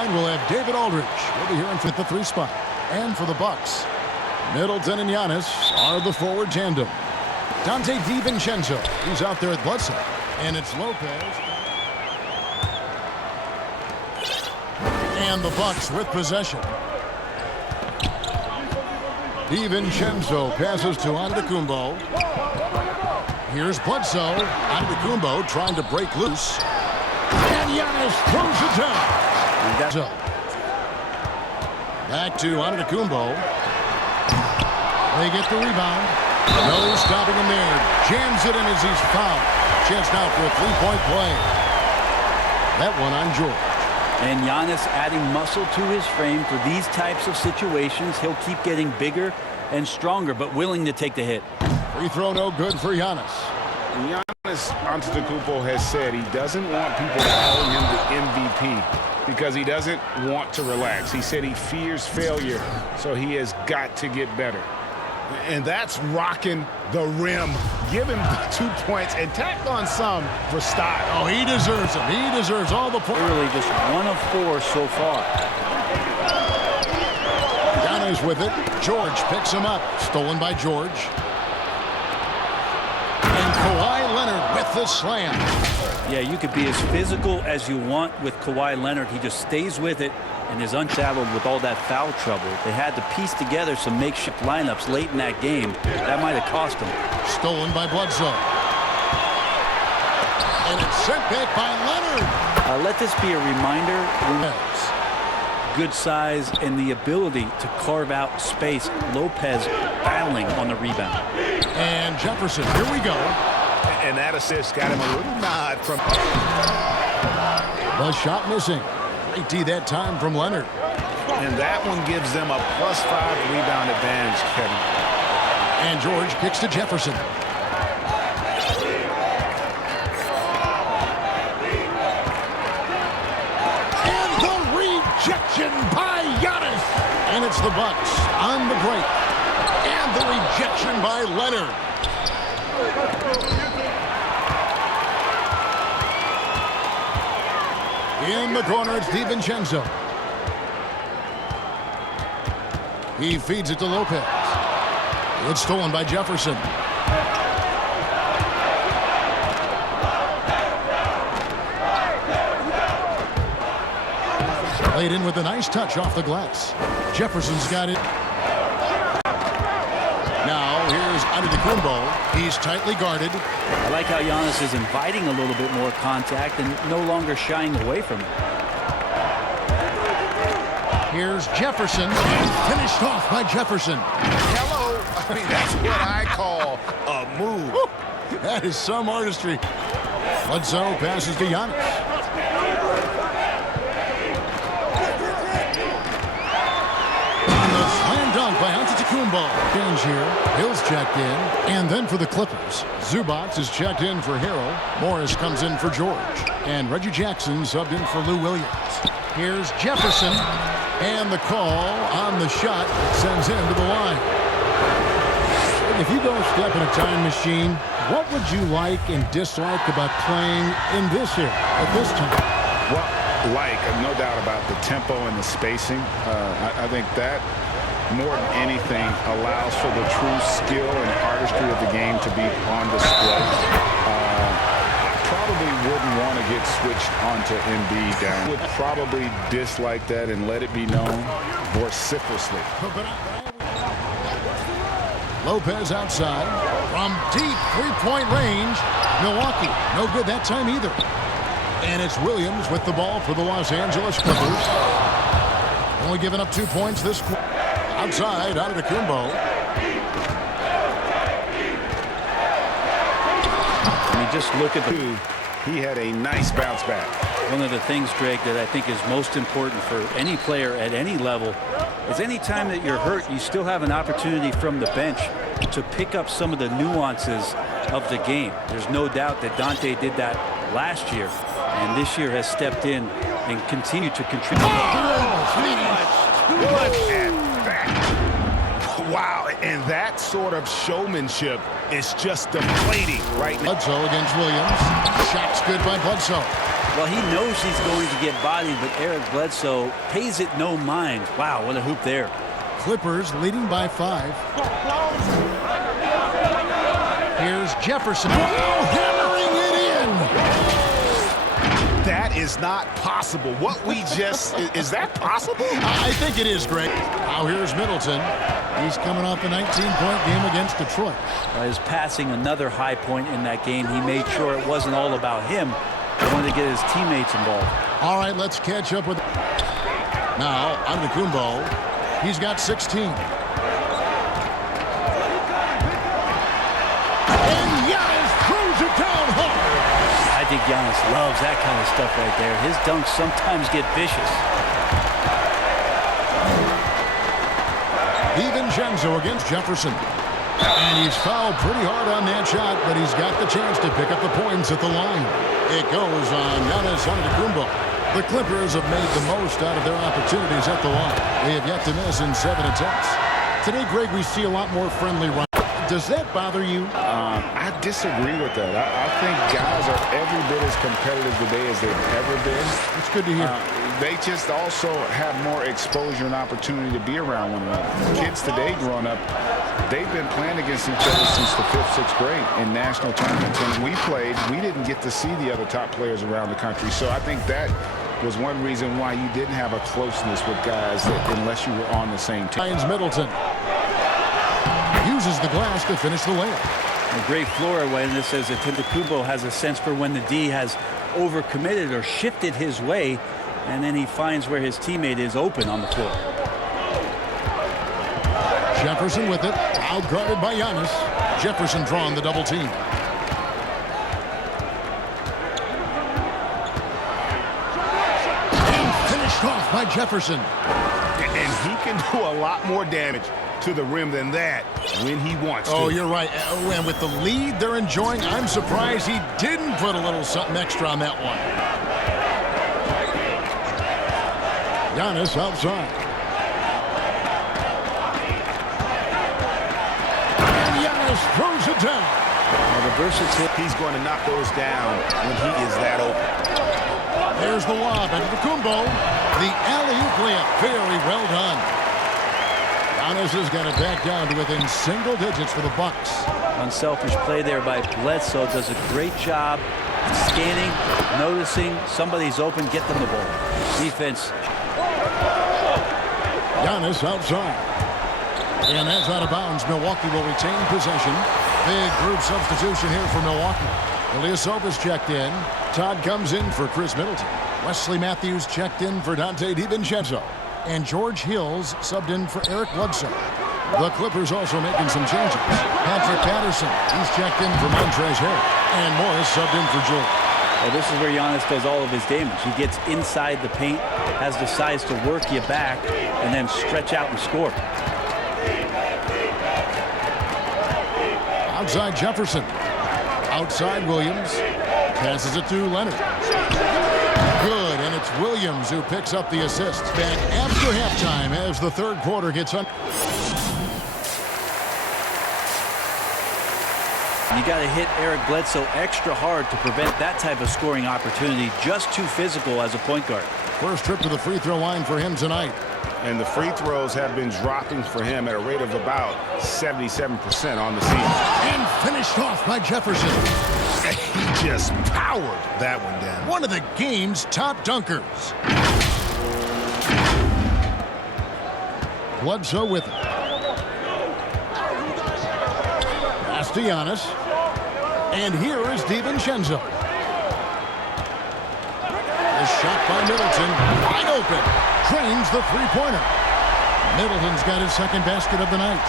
line, we'll have David Aldridge. We'll be here in the 3 spot. And for the Bucks, Middleton and Giannis are the forward tandem. Dante DiVincenzo, he's out there at Bledsoe. And it's Lopez. And the Bucks with possession. DiVincenzo passes to Antetokounmpo. Here's Bledsoe. Antetokounmpo trying to break loose. And Giannis throws it down. Back to Antetokounmpo. They get the rebound. No stopping him there. Jams it in as he's fouled. Chance now for a 3-point play. That one on George. And Giannis adding muscle to his frame for these types of situations. He'll keep getting bigger and stronger, but willing to take the hit. Free throw no good for Giannis. Giannis Antetokounmpo has said he doesn't want people calling him the MVP because he doesn't want to relax. He said he fears failure, so he has got to get better. And that's rocking the rim. Give him the 2 points and tack on some for style. Oh, he deserves them. He deserves all the points. Really just 1 of 4 so far. Giannis with it. George picks him up. Stolen by George. And Kawhi Leonard with the slam. Yeah, you could be as physical as you want with Kawhi Leonard. He just stays with it and is unshackled with all that foul trouble. They had to piece together some makeshift lineups late in that game. That might have cost them. Stolen by Bledsoe. And it's sent back by Leonard. Let this be a reminder. Good size and the ability to carve out space. Lopez battling on the rebound. And Jefferson, here we go. And that assist got him a little nod from... The shot missing. Great D that time from Leonard. And that one gives them a +5 rebound advantage, Kevin. And George kicks to Jefferson. And the rejection by Giannis. And it's the Bucks on the break. And the rejection by Leonard. In the corner, it's DiVincenzo. He feeds it to Lopez. It's stolen by Jefferson. Laid in with a nice touch off the glass. Jefferson's got it. Now here's Antetokounmpo. He's tightly guarded. I like how Giannis is inviting a little bit more contact and no longer shying away from it. Here's Jefferson, and finished off by Jefferson. Hello. I mean, that's what I call a move. That is some artistry. Bledsoe passes to Giannis. By Antetokounmpo. Change here. Hill's checked in. And then for the Clippers, Zubac is checked in for Harrell. Morris comes in for George. And Reggie Jackson subbed in for Lou Williams. Here's Jefferson. And the call on the shot sends him to the line. If you go a step in a time machine, what would you like and dislike about playing in this here at this time? Well, no doubt about the tempo and the spacing. I think that more than anything allows for the true skill and artistry of the game to be on display. I probably wouldn't want to get switched onto Embiid down. Would probably dislike that and let it be known vociferously. Lopez outside from deep three-point range. Milwaukee, no good that time either. And it's Williams with the ball for the Los Angeles Clippers. Only giving up 2 points this quarter. Outside, Antetokounmpo. I mean, just look at the... He had a nice bounce back. One of the things, Greg, that I think is most important for any player at any level is any time that you're hurt, you still have an opportunity from the bench to pick up some of the nuances of the game. There's no doubt that Dante did that last year, and this year has stepped in and continued to contribute. Wow, and that sort of showmanship is just deflating right now. Bledsoe against Williams. Shot's good by Bledsoe. Well, he knows he's going to get bodied, but Eric Bledsoe pays it no mind. Wow, what a hoop there. Clippers leading by 5. Here's Jefferson. Oh, hammering it in. That is not possible. What we just... is that possible? I think it is, Greg. Now here's Middleton. He's coming off a 19-point game against Detroit. His passing, another high point in that game. He made sure it wasn't all about him. He wanted to get his teammates involved. All right, let's catch up with... Now, Undefendable. He's got 16. And Giannis throws it down hard. I think Giannis loves that kind of stuff right there. His dunks sometimes get vicious. DiVincenzo against Jefferson. And he's fouled pretty hard on that shot, but he's got the chance to pick up the points at the line. It goes on Giannis Antetokounmpo. The Clippers have made the most out of their opportunities at the line. They have yet to miss in 7 attempts. Today, Greg, we see a lot more friendly runs. Does that bother you? I disagree with that. I think guys are every bit as competitive today as they've ever been. It's good to hear. They just also have more exposure and opportunity to be around one another. Kids today growing up, they've been playing against each other since the 5th, 6th grade in national tournaments. When we played, we didn't get to see the other top players around the country. So I think that was one reason why you didn't have a closeness with guys unless you were on the same team. Middleton uses the glass to finish the layup. A great floor awareness says that Antetokounmpo has a sense for when the D has overcommitted or shifted his way, and then he finds where his teammate is open on the floor. Jefferson with it, outguarded by Giannis. Jefferson drawing the double team. And finished off by Jefferson. And he can do a lot more damage to the rim than that when he wants to. Oh, you're right. And with the lead they're enjoying, I'm surprised he didn't put a little something extra on that one. Giannis outside. And Giannis throws it down. Well, the versatility. He's going to knock those down when he is that open. There's the lob into the Kumbo. The alley-oop layup. Very well done. Giannis has got it back down to within single digits for the Bucks. Unselfish play there by Bledsoe. Does a great job scanning, noticing somebody's open, get them the ball. Defense. Giannis outside. And that's out of bounds. Milwaukee will retain possession. Big group substitution here for Milwaukee. Ilyasova's checked in. Todd comes in for Chris Middleton. Wesley Matthews checked in for Dante DiVincenzo. And George Hills subbed in for Eric Bledsoe. The Clippers also making some changes. Patrick Patterson, he's checked in for Montrezl Harrell. And Morris subbed in for George. Well, this is where Giannis does all of his damage. He gets inside the paint, has the size to work you back, and then stretch out and score. Outside Jefferson. Outside Williams. Passes it to Leonard. Good, and it's Williams who picks up the assist. Back after halftime as the third quarter gets on. You got to hit Eric Bledsoe extra hard to prevent that type of scoring opportunity. Just too physical as a point guard. First trip to the free throw line for him tonight. And the free throws have been dropping for him at a rate of about 77% on the season. And finished off by Jefferson. He just powered that one down. One of the game's top dunkers. Bledsoe with it. Pass to Giannis. And here is DiVincenzo. A shot by Middleton. Wide open. Drains the three-pointer. Middleton's got his second basket of the night.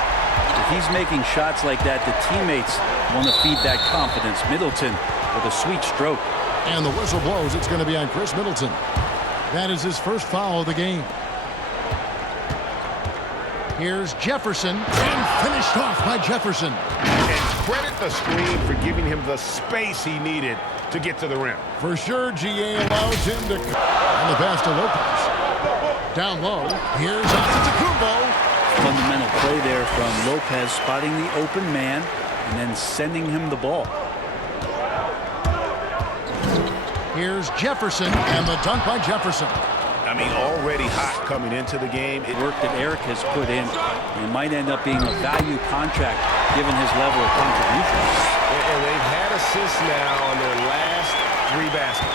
If he's making shots like that, the teammates want to feed that confidence. Middleton with a sweet stroke. And the whistle blows. It's going to be on Chris Middleton. That is his first foul of the game. Here's Jefferson. And finished off by Jefferson. And credit the screen for giving him the space he needed to get to the rim. For sure, GA allows him to... And the pass to Lopez. Down low. Here's Antetokounmpo. Fundamental play there from Lopez, spotting the open man and then sending him the ball. Here's Jefferson, and the dunk by Jefferson. I mean, already hot coming into the game. Work that Eric has put in, it might end up being a value contract given his level of contribution. And they've had assists now on their last 3 baskets.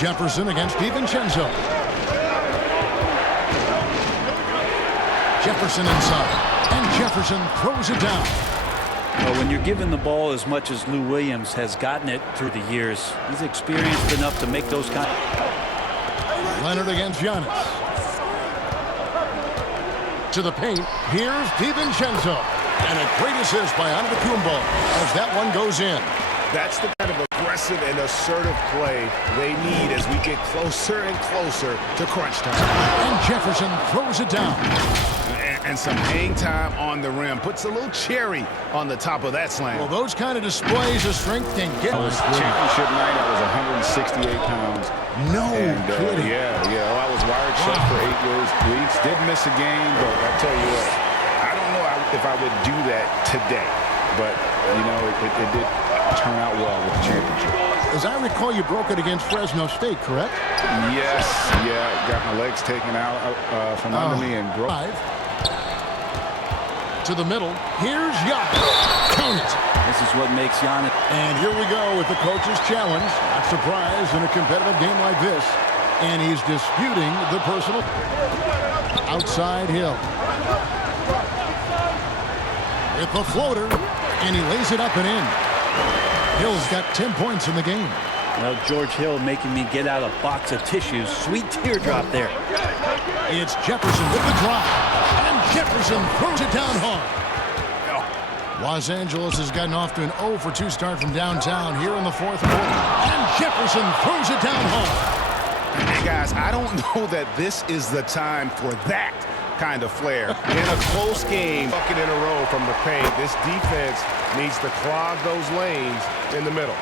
Jefferson against DiVincenzo. Jefferson inside, and Jefferson throws it down. Well, when you're given the ball as much as Lou Williams has gotten it through the years, he's experienced enough to make those kind. Leonard against Giannis. To the paint, here's DiVincenzo. And a great assist by Undefendable as that one goes in. That's the kind of aggressive and assertive play they need as we get closer and closer to crunch time. And Jefferson throws it down. And some hang time on the rim. Puts a little cherry on the top of that slam. Well, those kind of displays of strength can get us. Championship night, I was 168 pounds. No kidding. Yeah. Well, I was wired shut for 8 weeks. Didn't miss a game, but I tell you what, I don't know if I would do that today. But, you know, it did turn out well with the championship. As I recall, you broke it against Fresno State, correct? Yes, yeah. Got my legs taken out from under me and broke. To the middle. Here's Giannis. Count it. This is what makes Giannis. And here we go with the coach's challenge. Not surprised in a competitive game like this. And he's disputing the personal. Outside Hill. With the floater. And he lays it up and in. Hill's got 10 points in the game. Well, George Hill making me get out a box of tissues. Sweet teardrop there. It's Jefferson with the drop. And Jefferson throws it down hard. Los Angeles has gotten off to an 0 for 2 start from downtown here in the 4th quarter. And Jefferson throws it down hard. Hey, guys, I don't know that this is the time for that kind of flair. In a close game, bucket in a row from the paint, this defense needs to clog those lanes in the middle.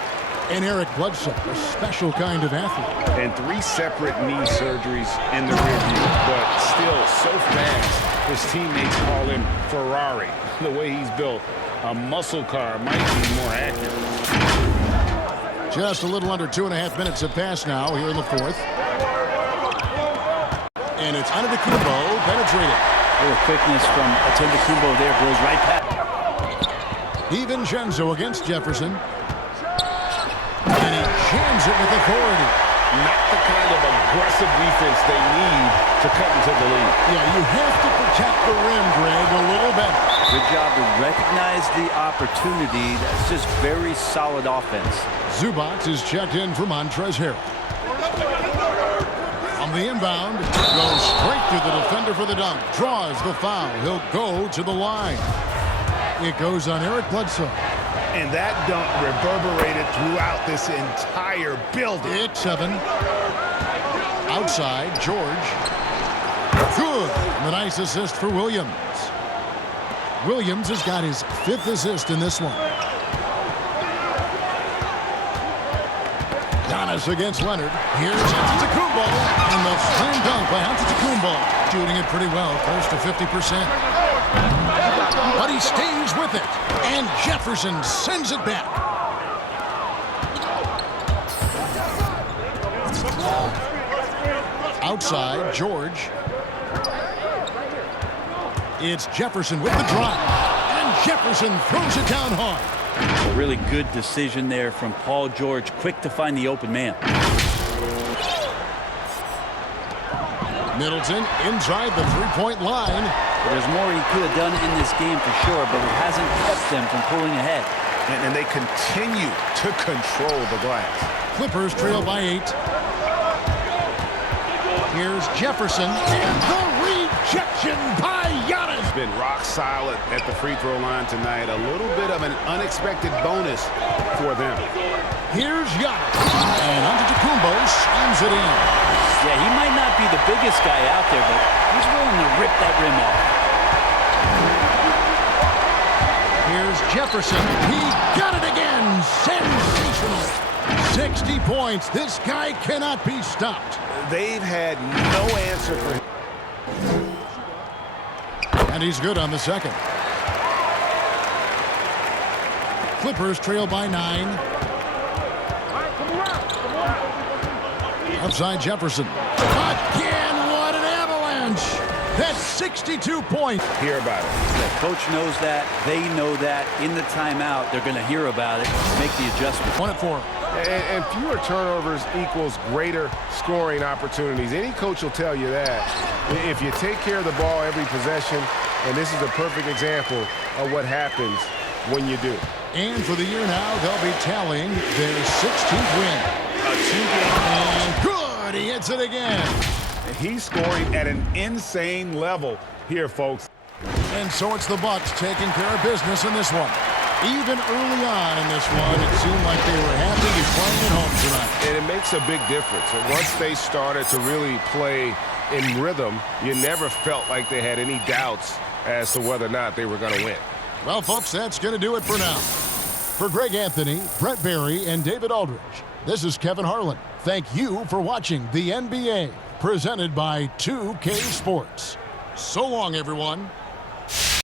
And Eric Bledsoe, a special kind of athlete. And 3 separate knee surgeries in the rearview, but still so fast, his teammates call him Ferrari. The way he's built, a muscle car might be more accurate. Just a little under 2.5 minutes have passed now here in the 4th. And it's Undefendable penetrating. A little quickness from Undefendable there, blows right past. DiVincenzo against Jefferson. And he jams it with authority. Not the kind of aggressive defense they need to cut into the lead. Yeah, you have to protect the rim, Greg, a little better. Good job to recognize the opportunity. That's just very solid offense. Zubac is checked in for Montrezl Harrell. On the inbound, goes straight to the defender for the dunk. Draws the foul. He'll go to the line. It goes on Eric Bledsoe. And that dunk reverberated throughout this entire building. It's 7. Outside, George. Good. And a nice assist for Williams. Williams has got his 5th assist in this one. Giannis against Leonard. Here's Antetokounmpo. And the slam dunk by Antetokounmpo. Shooting it pretty well, close to 50%. But he stays with it. And Jefferson sends it back. Outside, George. It's Jefferson with the drop. And Jefferson throws it down hard. A really good decision there from Paul George. Quick to find the open man. Middleton inside the three-point line. But there's more he could have done in this game for sure, but it hasn't kept them from pulling ahead. And they continue to control the glass. Clippers trail by 8. Here's Jefferson, and the rejection by Giannis. Been rock solid at the free throw line tonight. A little bit of an unexpected bonus for them. Here's Giannis, and Antetokounmpo slams it in. Yeah, he might not be the biggest guy out there, but he's willing to rip that rim off. Here's Jefferson. He got it again. Sensational. 60 points. This guy cannot be stopped. They've had no answer for him. And he's good on the second. Clippers trail by 9. Outside Jefferson. Again, what an avalanche. That's 62 points. Hear about it. The coach knows that. They know that. In the timeout, they're going to hear about it, make the adjustment. 1 at 4. And fewer turnovers equals greater scoring opportunities. Any coach will tell you that. If you take care of the ball every possession, and this is a perfect example of what happens when you do. And for the year now, they'll be tallying their 16th win. A 2-game. And good, he hits it again. He's scoring at an insane level here, folks. And so it's the Bucks taking care of business in this one. Even early on in this one, it seemed like they were happy to be playing at home tonight. And it makes a big difference. And once they started to really play in rhythm, you never felt like they had any doubts as to whether or not they were going to win. Well, folks, that's going to do it for now. For Greg Anthony, Brett Barry, and David Aldridge, this is Kevin Harlan. Thank you for watching the NBA, presented by 2K Sports. So long, everyone.